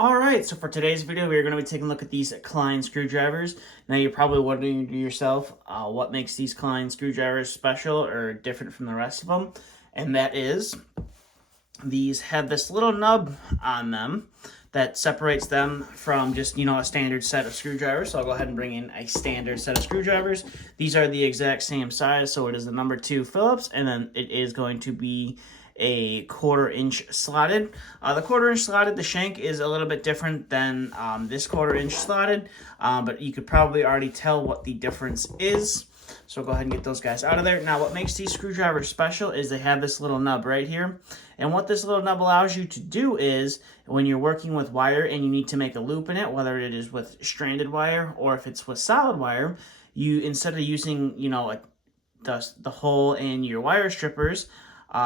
Alright, so for today's video, we're going to be taking a look at these Klein screwdrivers. Now you're probably wondering to yourself, what makes these Klein screwdrivers special or different from the rest of them. And that is, these have this little nub on them that separates them from just, a standard set of screwdrivers. So I'll go ahead and bring in a standard set of screwdrivers. These are the exact same size, so it is the number 2 Phillips, and then it is going to be a 1/4 inch slotted. The 1/4 inch slotted, the shank is a little bit different than this 1/4 inch slotted, but you could probably already tell what the difference is. So go ahead and get those guys out of there. Now, what makes these screwdrivers special is they have this little nub right here. And what this little nub allows you to do is, when you're working with wire and you need to make a loop in it, whether it is with stranded wire or if it's with solid wire, you, instead of using, the hole in your wire strippers,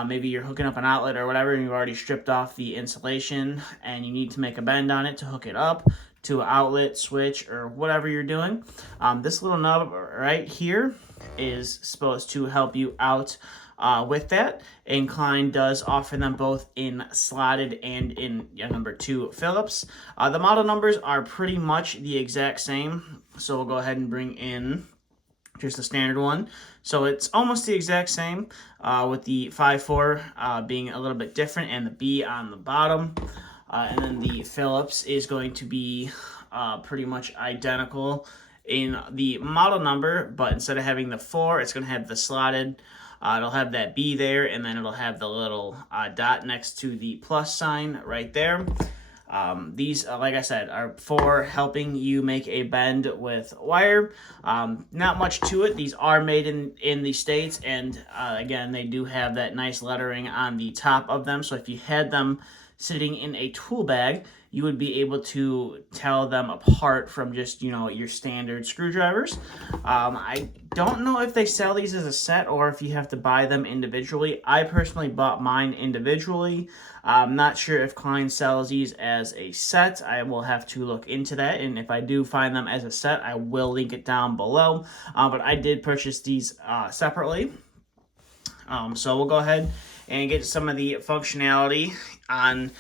maybe you're hooking up an outlet or whatever and you've already stripped off the insulation and you need to make a bend on it to hook it up to an outlet, switch, or whatever you're doing. This little nub right here is supposed to help you out with that. And Klein does offer them both in slotted and in number 2 Phillips. The model numbers are pretty much the exact same. So we'll go ahead and bring in just the standard one. So it's almost the exact same, with the 5.4 being a little bit different and the B on the bottom. And then the Phillips is going to be pretty much identical in the model number, but instead of having the 4, it's going to have the slotted. It'll have that B there, and then it'll have the little dot next to the plus sign right there. These, like I said, are for helping you make a bend with wire. Not much to it. These are made in the States, and again, they do have that nice lettering on the top of them. So if you had them sitting in a tool bag, you would be able to tell them apart from just, your standard screwdrivers. I don't know if they sell these as a set or if you have to buy them individually. I personally bought mine individually. I'm not sure if Klein sells these as a set. I will have to look into that, and if I do find them as a set, I will link it down below. But I did purchase these separately. So we'll go ahead and get some of the functionality on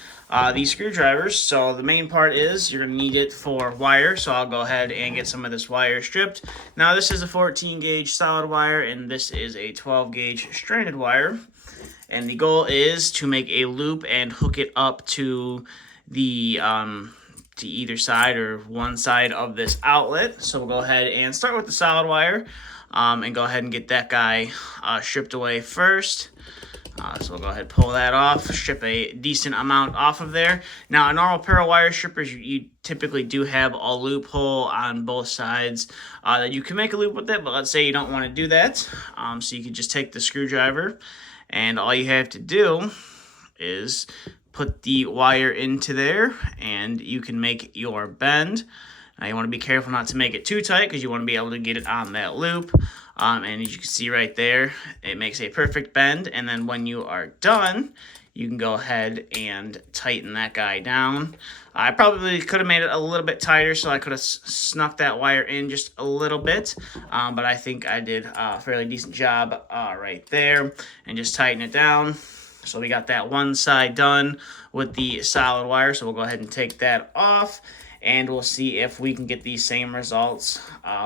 these screwdrivers. So the main part is you're going to need it for wire, so I'll go ahead and get some of this wire stripped. Now this is a 14 gauge solid wire and this is a 12 gauge stranded wire, and the goal is to make a loop and hook it up to the to either side or one side of this outlet. So we'll go ahead and start with the solid wire and go ahead and get that guy stripped away first. So we'll go ahead and pull that off, strip a decent amount off of there. Now, a normal pair of wire strippers, you typically do have a loophole on both sides that you can make a loop with it, but let's say you don't want to do that. So you can just take the screwdriver, and all you have to do is put the wire into there, and you can make your bend. Now, you want to be careful not to make it too tight because you want to be able to get it on that loop. And as you can see right there, it makes a perfect bend. And then when you are done, you can go ahead and tighten that guy down. I probably could have made it a little bit tighter, so I could have snuck that wire in just a little bit. But I think I did a fairly decent job right there. And just tighten it down. So we got that one side done with the solid wire. So we'll go ahead and take that off, and we'll see if we can get these same results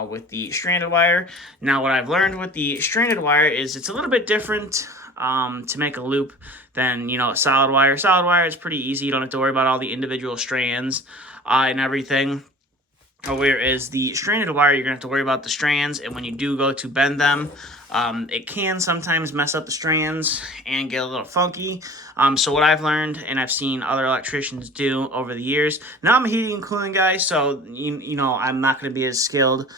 with the stranded wire. Now, what I've learned with the stranded wire is it's a little bit different to make a loop than, solid wire. Solid wire is pretty easy. You don't have to worry about all the individual strands and everything. Whereas the stranded wire, you're going to have to worry about the strands, and when you do go to bend them, it can sometimes mess up the strands and get a little funky. So what I've learned, and I've seen other electricians do over the years, now I'm a heating and cooling guy, so I'm not going to be as skilled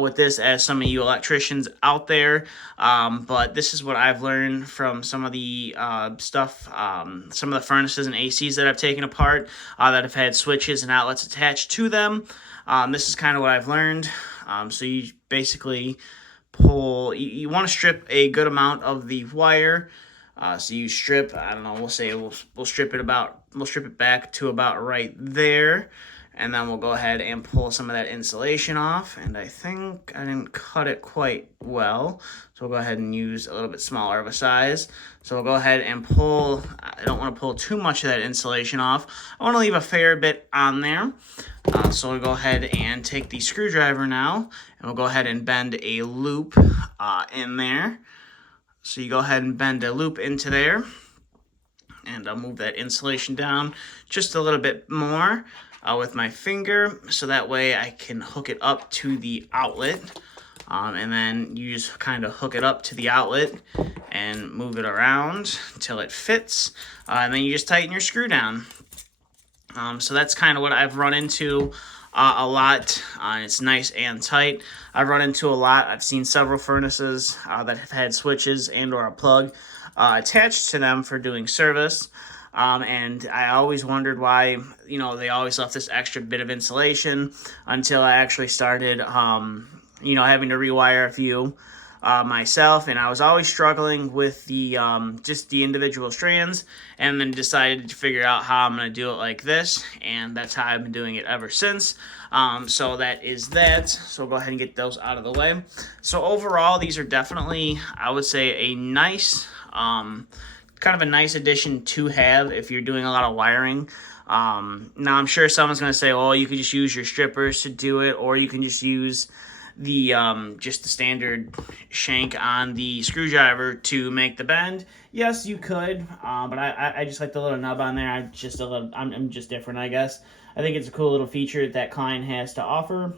with this as some of you electricians out there. But this is what I've learned from some of the stuff, some of the furnaces and ACs that I've taken apart that have had switches and outlets attached to them. This is kind of what I've learned. So you basically pull, you want to strip a good amount of the wire. So you strip, I don't know, we'll say we'll strip it back to about right there. And then we'll go ahead and pull some of that insulation off. And I think I didn't cut it quite well, so we'll go ahead and use a little bit smaller of a size. So we'll go ahead and pull, I don't want to pull too much of that insulation off. I want to leave a fair bit on there. So we'll go ahead and take the screwdriver now, and we'll go ahead and bend a loop in there. So you go ahead and bend a loop into there. And I'll move that insulation down just a little bit more with my finger, so that way I can hook it up to the outlet. And then you just kind of hook it up to the outlet and move it around until it fits. And then you just tighten your screw down. So that's kind of what I've run into a lot. It's nice and tight. I've run into a lot. I've seen several furnaces that have had switches and or a plug attached to them for doing service. And I always wondered why, you know, they always left this extra bit of insulation until I actually started, you know, having to rewire a few myself. And I was always struggling with the just the individual strands, and then decided to figure out how I'm going to do it like this. And that's how I've been doing it ever since. So that is that. So we'll go ahead and get those out of the way. So overall, these are definitely, I would say, a nice, kind of a nice addition to have if you're doing a lot of wiring. Now I'm sure someone's going to say, well, you could just use your strippers to do it, or you can just use the just the standard shank on the screwdriver to make the bend. Yes, you could, but I just like the little nub on there. I'm just different, I guess. I think it's a cool little feature that Klein has to offer,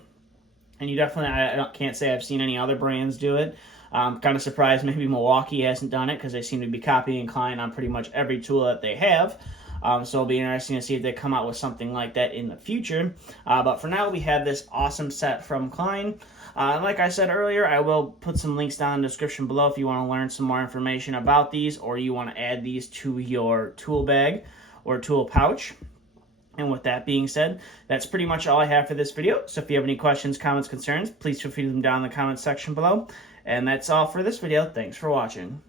and you definitely, can't say I've seen any other brands do it. I'm kind of surprised maybe Milwaukee hasn't done it, because they seem to be copying Klein on pretty much every tool that they have. So it'll be interesting to see if they come out with something like that in the future. But for now, we have this awesome set from Klein. And like I said earlier, I will put some links down in the description below if you want to learn some more information about these, or you want to add these to your tool bag or tool pouch. And with that being said, that's pretty much all I have for this video. So if you have any questions, comments, concerns, please feel free to leave them down in the comments section below. And that's all for this video. Thanks for watching.